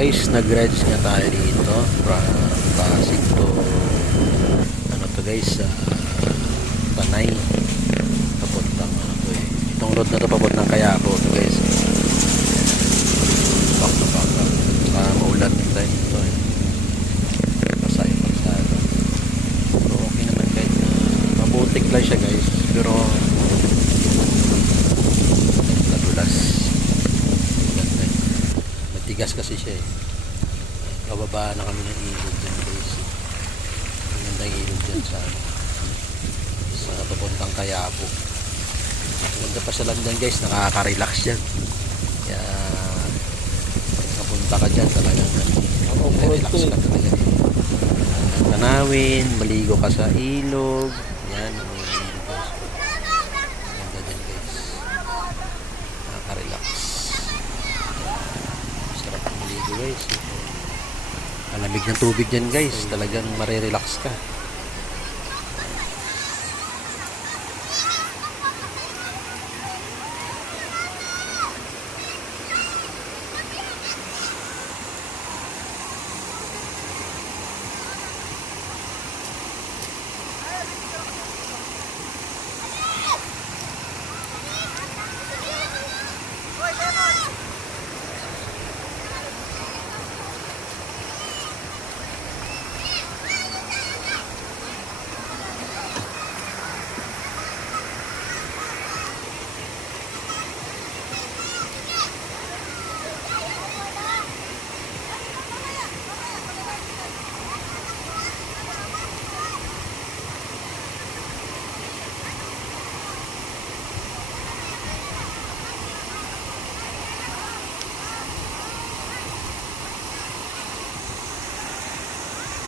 guys, nag-rides nga tayo dito from Pasig to ano to guys, Tanay, papuntang ano to eh, itong road na to papuntang Quiapo to guys. Baka maulan yung time ito eh, pasay pagsado, pero okay naman kahit na mabutik lang siya guys, pero nadulas. Matigas kasi siya eh. Bababa na kami ng ilog dyan guys. Ang gandang ilog dyan sa papuntang Quiapo. Ganda pa sa landan guys, nakaka-relax dyan. Kaya kapunta ka dyan talagang relax ka talaga. Tanawin, maligo ka sa ilog. Yan, ang ilog guys. Ganda dyan guys. Nakaka-relax. Sarap maligo guys. Malamig ng tubig dyan guys, talagang marirelax ka.